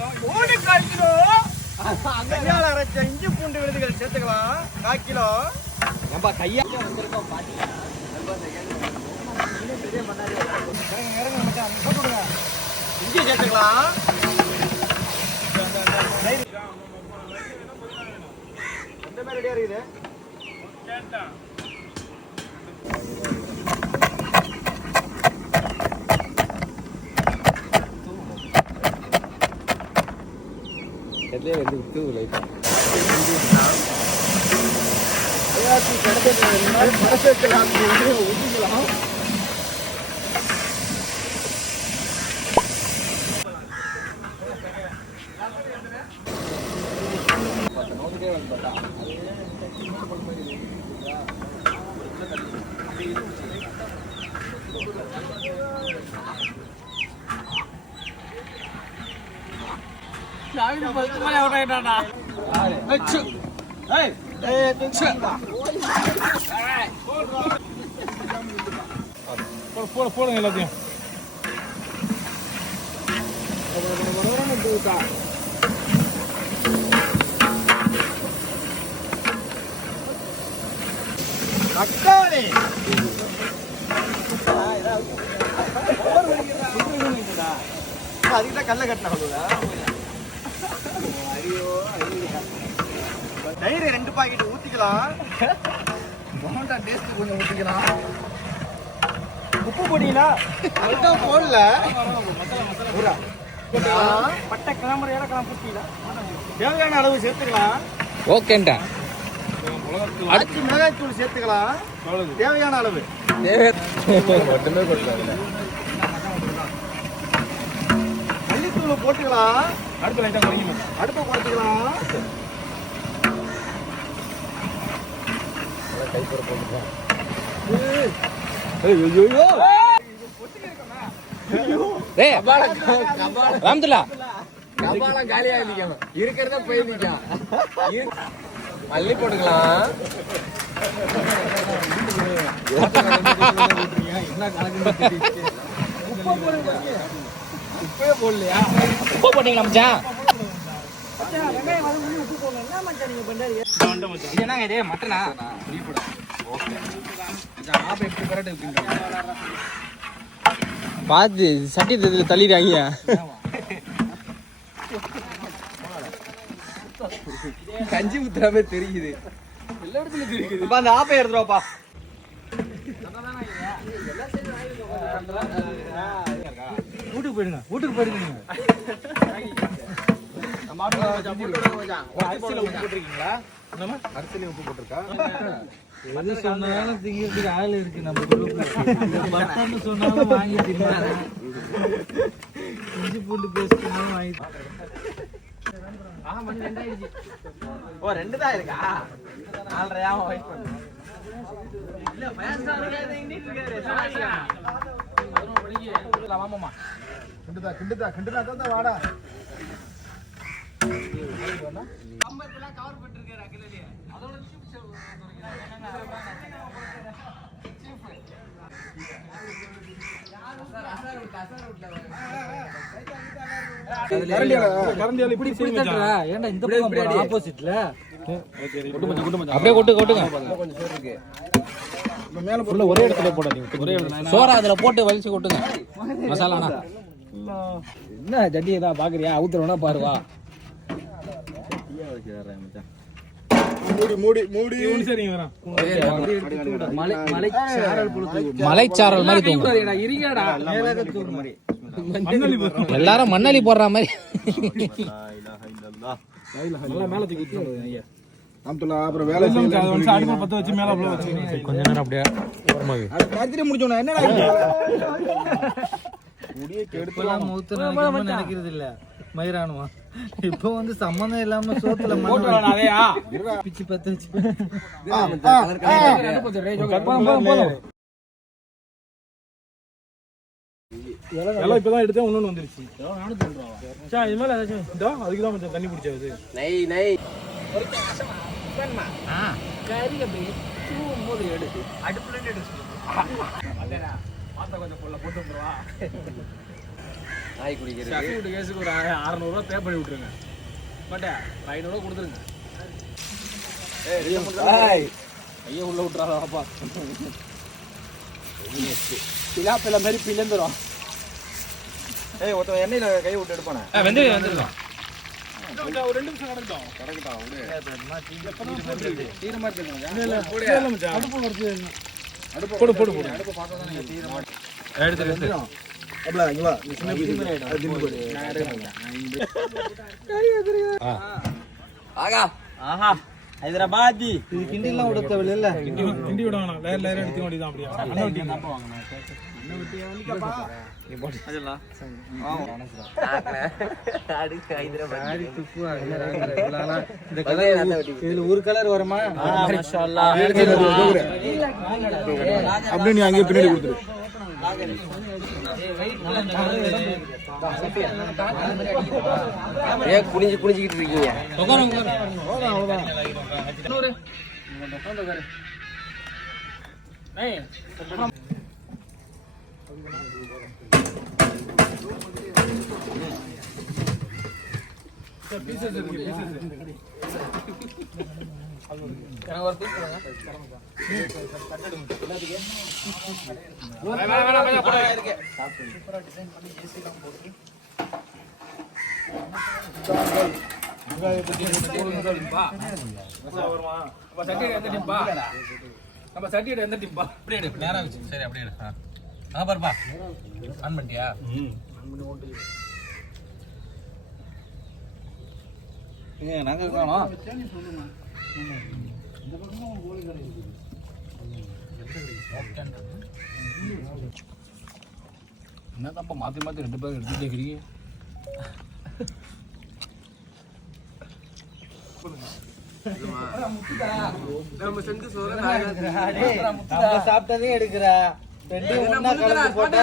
1/4 kilo கையால அரைச்ச இஞ்சி பூண்டு விழுதுகள் சேர்த்துக்கலாம். 1/4 கிலோ. ஏன்பா கையா வந்திருக்கோம் பாட்டி. இஞ்சி சேர்த்துக்கலாம். எந்த மாதிரி ரெடியா இருக்குது? எதே வந்து விட்டு லைட்டா ஐயாச்சி கடத்தல நாள் மரசேக்கலாம் ஊத்திக்கலாம். நோதிட்டே வந்து பார்த்தா சாவின பல்ல மேல ஓடறாடா. அச்சு ஏய் ஏய் தின்சா போடுங்க எல்லாத்தையும். தக்காளி அதுக்கு தான் கல்ல கட்டினா தயிர் 2 பாக்கெட் ஊத்திக்கலாம். மோண்டா டேஸ்ட் கொஞ்சம் ஊத்திக்கலாம். உப்பு போட்டீங்களா? அதுதான் போடல. பட்டை கிளம்புற ஏலக்காய் போட்டீங்களா? தேவையான அளவு சேர்த்துக்கலாம். ஓகேண்டா. அடுத்து மிளகாய் தூள் சேர்த்துக்கலாம். தேவையான அளவு. மல்லித்தூள் போட்டுக்கலாம். அடுப்பு லைட்டா குறைக்கணும். அடுப்பை குறைச்சிக்கலாம். மல்லி போட்டுக்கலாம். உப்பே போடலையா? உப்பு போட்டீங்களா மச்சான்? என்னங்க இது மட்டனா? பாத்து சட்டி தள்ளிடுறாங்க. கஞ்சி முத்துறாமே தெரியுது. எல்லா இடத்துலயும் தெரியுது. அந்த ஆப்பை எடுத்துருவாப்பா. வீட்டுக்கு போயிடுங்க. வீட்டுக்கு போயிடுங்க. அரிசியில உப்பு போட்டிருக்கீங்களா? அரிசியில உப்பு போட்டிருக்கா? எது சொன்னாலும் திங்கிறதுக்கு ஆள் இருக்கு. நம்ம பட்டன்னு சொன்னாலும் வாங்கி தின்னாங்க. இஞ்சி பூண்டு பேஸ்ட் வாங்கி. ஓ 2 தான் இருக்கா? 4.5 வெயிட் பண்ணு. இல்ல பயசானே இங்கிட்டு இருக்காரு. வாமாமா. கிண்டுதா தான் வாடா. கம்பத்துல கவர் பண்ணிருக்காரு அகிலேயே. அதோட சிப்ஸ் கரண்டியால இப்படி செய்யுங்க. ஏன்டா இந்த பக்கம் ஆப்போசிட்ல அப்படியே கொட்டுங்க. கொஞ்சம் சோறு இருக்கு. மேல ஃபுல்லா ஒரே இடத்துல போடாதீங்க. ஒரே இடத்துல சோறு அதுல போட்டு வலிச்சு கொட்டுங்க. மசாலானா என்ன ஜட்டி ஏதா பாக்குறியா? ஊத்துறவனா பாருவா. மலைச்சாரல் மாதிரி எல்லாரும் மண்ணலி போடுற மாதிரி. கொஞ்ச நேரம் அப்படியே நினைக்கிறது இல்ல மயிரானுவா. இப்போ வந்து சம்மந்தம் இல்லாம சோத்துல பிச்சு பத்து வச்சு இப்பதான் எடுத்தேன். ஒண்ணு வந்துருச்சு. இது மேல அதுக்குதான் கொஞ்சம் தண்ணி பிடிச்சது. அடுப்புல நாய் குடிக்கிறது வீட்டு கேஸுக்கு ஒரு 600 ரூபா பே பண்ணி விட்டுருங்க பட்டே 500 ரூபா கொடுத்துருங்க ஐயோ உள்ள விட்டுறாப்பா பிலாப்பில மாதிரி பிளந்துரும் ஒருத்தன் எண்ணெயில கை விட்டு எடுப்பானே வந்துருக்கான் ஒரு 2 நிமிஷம் கிடக்கட்டும் தீரமா அடுப்பு போடு போடு போடு அடுப்பு பார்த்தா தான் தீரமா எடுத்து அப்பல இங்க வா நீ சின்ன பீஸ் அது தின்னு போடு ஆகா ஆஹா ஹைதராபாதி இது கிண்டிலாம் விட தேவையில்ல இல்ல கிண்டி விடணும் லேயர் லேயர் எடுத்து ஓடி தான் அப்படியே அண்ணா வெட்டி தான் வாங்குங்க நீ போடு அதெல்லாம் ஆடி ஹைதராபாதி துப்பு இந்த கலர் இதுல ஒரு கலர் வருமா மாஷாஅல்லாஹ் அப்படியே நீ அங்கே பின்னாடி கொடுத்துரு குனிஞ்சிக்கிட்டு இருக்கீங்க நம்ம சட்டியோட எந்த டிப்பா அப்படியே எடு நேரா வச்சு சரி அப்படியே எடு பாருப்பா ஆன் பண்ணிட்டியா நாங்க இருக்கோம் என்னதான்ப்பா மாத்தி மாத்தி 2 பேர் எடுத்துட்டே இருக்கீங்க நம்ம சாப்பிட்டதே எடுக்கிறா ரெண்டு ஒண்ணா கலந்து போட்டா